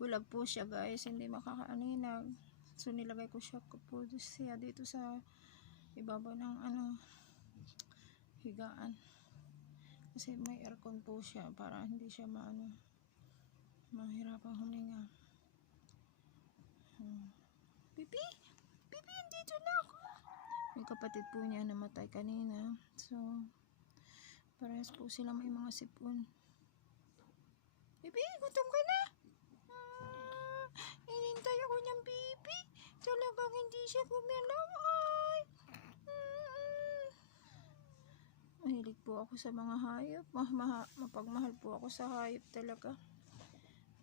bulag po siya guys, hindi makakaaninag. So nilagay ko siya dito sa ibabaw ng higaan. Kasi may aircon po siya para hindi siya mahirapang huminga. Pipi! Pipi, dito na ako! Yung kapatid po niya namatay kanina. So, parehas po sila may mga sipon. Pipi, gutom ka na? Inintay ako niyang Pipi. Talagang hindi siya gumalaw. Ay! Mahilig po ako sa mga hayop. Mapagmahal po ako sa hayop talaga.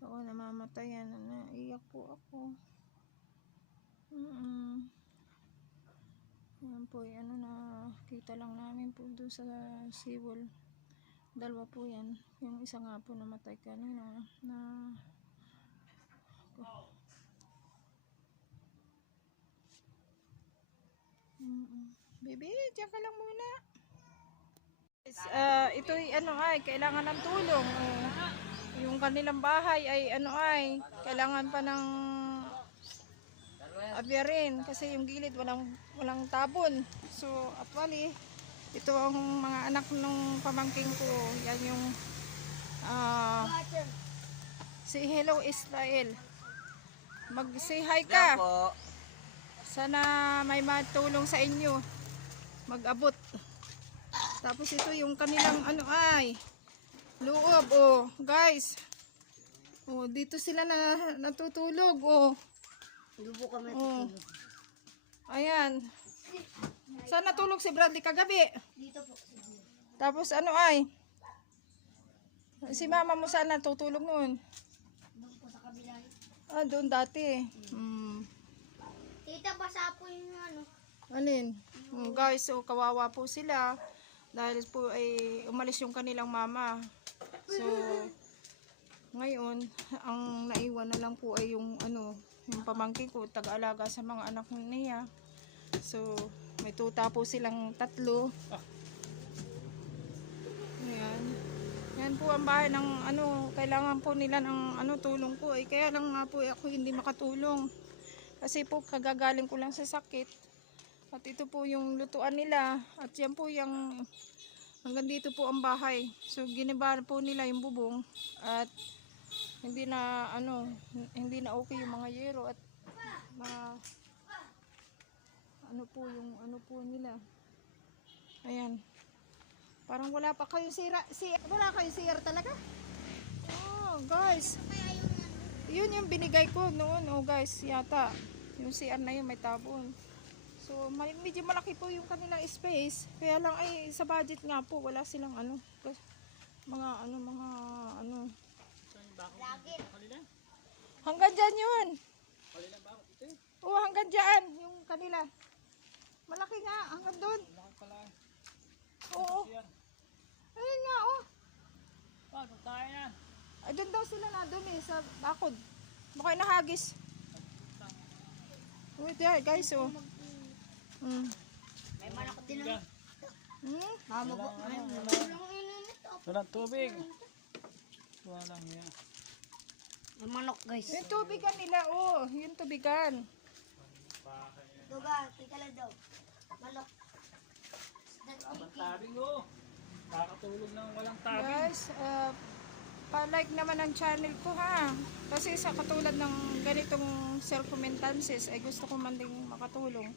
Ako namamatayan, naiyak po ako. Yan po, nakita lang namin po doon sa seawall. Dalawa po yan. Yung isa nga po namatay kanina Baby, diyan ka lang muna. Ito ay kailangan ng tulong. Yung kanilang bahay ay kailangan pa ng abyarin kasi yung gilid walang tabon. So actually ito ang mga anak ng pamangking ko. Yan yung si Hello Israel. Mag-say hi ka. Sana may matulong sa inyo. Mag-abot. Tapos ito yung kanilang loob. Guys. Dito sila natutulog. Ayan. Saan natulog si Bradley kagabi? Dito po. Tapos si mama mo saan natutulog noon? Doon po sa kabila. Doon dati. Tita, basa po yung Anin? Guys, so kawawa po sila. Dahil po ay umalis yung kanilang mama. So, ngayon, ang naiwan na lang po ay yung pamangkin ko, taga-alaga sa mga anak niya. So, may tuta po silang 3. Ayan. Yan po ang bahay ng kailangan po nila ng tulong po. Kaya lang nga po ako hindi makatulong. Kasi po kagagaling ko lang sa sakit. At ito po yung lutuan nila. At yan po yung hanggang dito po ang bahay. So giniba po nila yung bubong. At hindi na okay yung mga yero at mga po nila. Ayan. Parang wala pa kayong wala kayong CR talaga? Guys. Yun yung binigay ko noon. Guys, yata. Yung CR na yun may tabon. So, medyo malaki po yung kanilang space. Kaya lang sa budget nga po, wala silang mga hanggang dyan yun. Hanggang dyan yung kanila. Malaki nga, hanggang doon. Oo. Ayun nga, doon daw sila na dumi sa bakod. Baka nahagis. Wait there, guys, May manok din lang. Walang tubig. Walang yan. May manok, guys. Yung tubigan nila, yung tubigan. Duga, tika lang daw. Manok. Walang tabing kakatulog ng walang tabing. Guys, pa-like naman ang channel ko ha. Kasi sa katulad ng ganitong circumstances ay gusto ko man ding makatulong.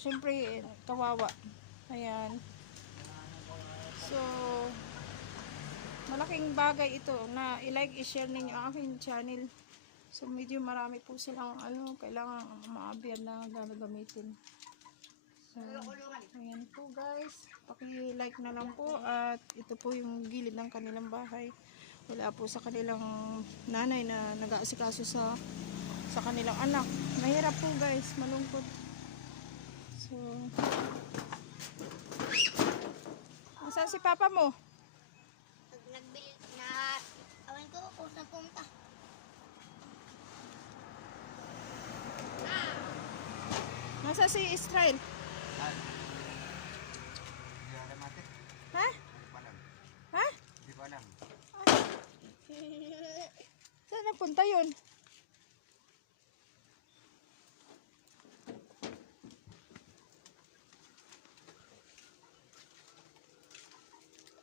Siyempre, kawawa. Ayan. So, malaking bagay ito na i-like, i-share ninyo ang aking channel. So, medyo marami po silang kailangan maabyan na gagamitin. So, ayan po guys. Paki-like na lang po. At ito po yung gilid ng kanilang bahay. Wala po sa kanilang nanay na nag-aasikaso sa kanilang anak. Mahirap po guys. Malungkot. So, saan si papa mo? Nagbili na, awan ko kung saan pumunta. Nasa si Israel? Ha? Ha? Hindi ko alam. Sa punta yun?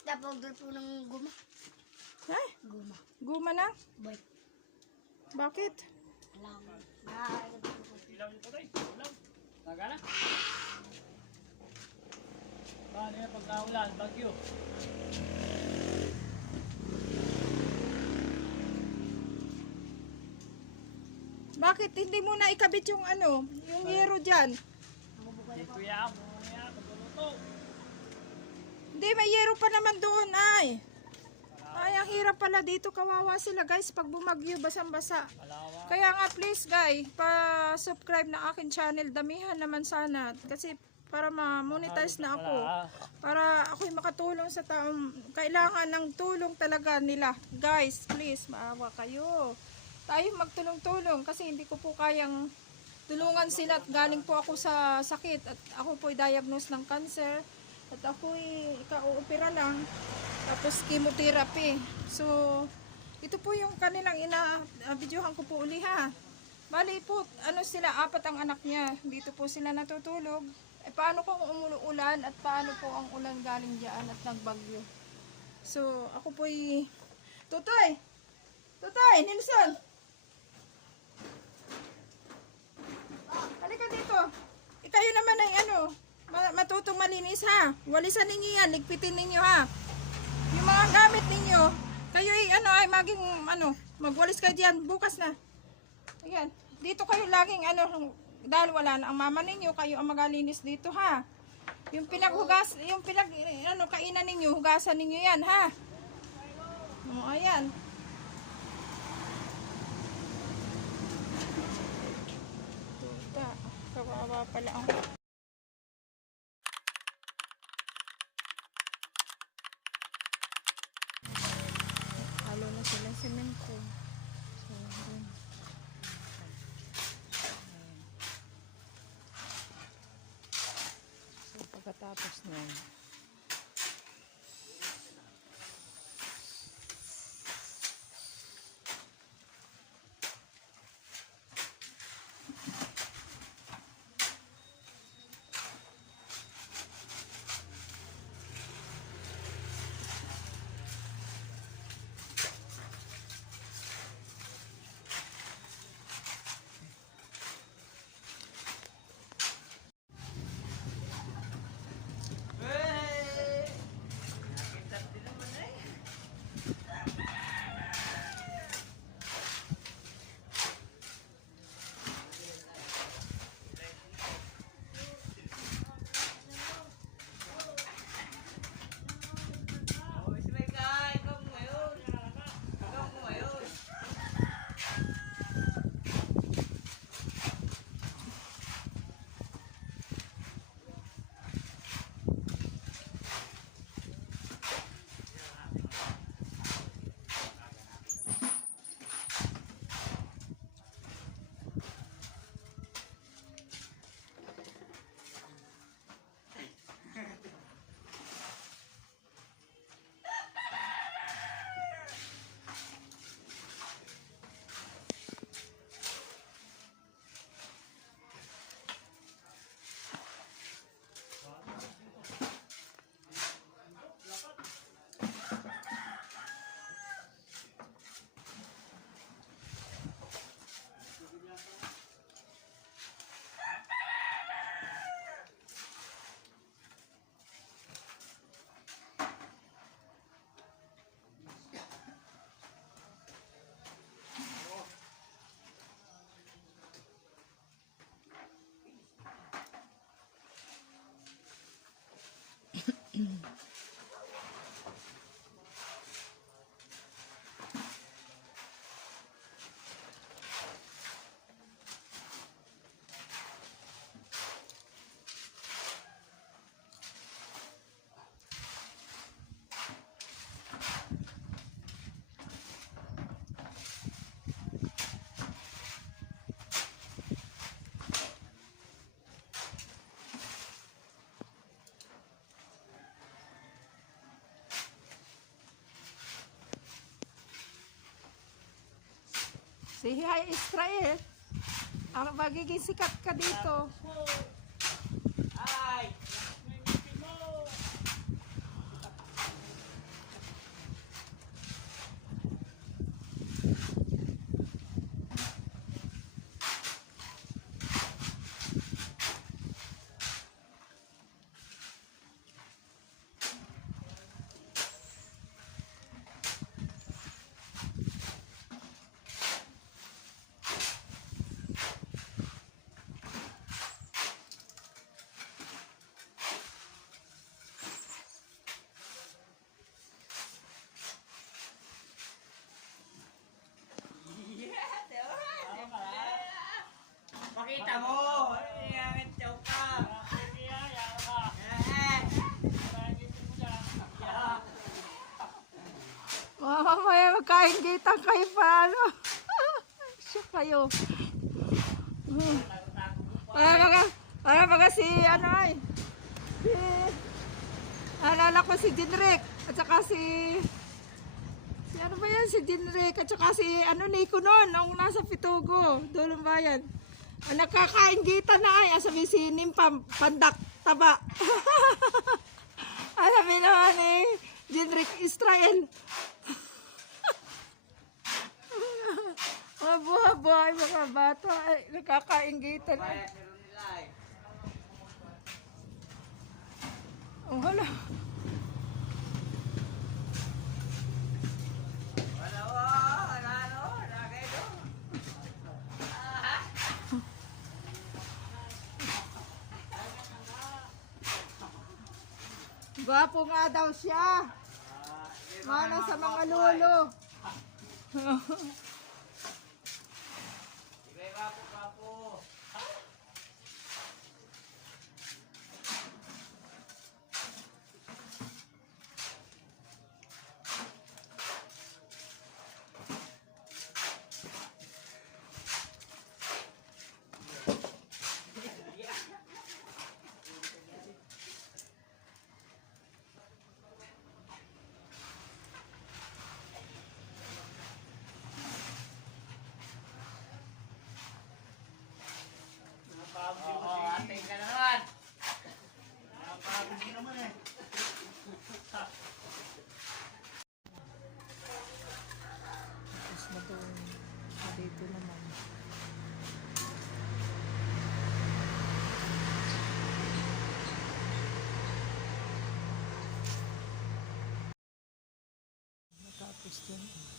Tapos doon po ng guma. Ha? Guma. Guma na? Boy. Bakit? Alam. Nakakailan po po. Ilaw nito tayo. Ilaw. Nagana? Paano yan pag naulan? Bagyo. Bakit hindi mo na ikabit yung ano, yung yero dyan? Namubukay Hindi po. kuya mo. Yan. Magluluto. Hindi, may yero pa naman doon ay. Ay, ang hirap pala dito. Kawawa sila guys pag bumagyo, basang-basa. Alawa. Kaya nga please guys, pa-subscribe na akin channel. Damihan naman sana. Kasi para ma-monetize na ako. Para ako'y makatulong sa taong kailangan ng tulong talaga nila. Guys, please, maawa kayo. Tayo magtulong-tulong kasi hindi ko po kayang tulungan sila at galing po ako sa sakit at ako po'y diagnose ng cancer at ako'y ika-opera lang tapos chemotherapy. So, ito po yung kanilang videohan ko po uli ha. Bali po, ano sila, 4 ang anak niya. Dito po sila natutulog. Eh, paano kung umuulan at paano po ang ulan galing diyan at nagbagyo. So, ako po'y Tutoy! Tutoy! Nilson! Halika dito. Ikayo naman ay ano, matutong malinis ha. Walisan ninyo yan, ligpitin ninyo ha. Yung mga gamit ninyo, kayo ay ano ay maging ano, magwalis kayo diyan bukas na. Ayan, dito kayo laging ano, dahil wala na ang mama ninyo, kayo ang magalinis dito ha. Yung ano, kainan ninyo, hugasan ninyo yan ha. O, ayan. Tuta, kawawa pala ang... Halo na sila semento. So, ayan. So, pagkatapos niyan, Si Hi Israel. Ang magiging sikat ka dito. Ay! May ngipin mo! Pakita mo! Iyangat chow ka! Kaya, yaw ka. Eh! May ngipin mo dyan. Mamaya magkaingitan kayo pa ano. Siya kayo. Para baga si ano ay. Si alala ko si Dinrick at saka si ano ba yan si Dinrick at saka si ano Nico noon nung nasa Pitugo, Dulong Bayan. Ang nakakaingitan na ay sabi si Nimpam Pandak Taba. Alam mo naman eh Dinrick Israel. Mga buha-buhay mga bata ay nakakaingitan. Kaya siro nila eh. Oh, hala. Wala o! Wala no! Wala kayo no! Gwapo nga daw siya. Mana sa mga lolo. Sige, kapo. Oo, ating ka na naman. Tapos na doon. Dito naman. Natapos din.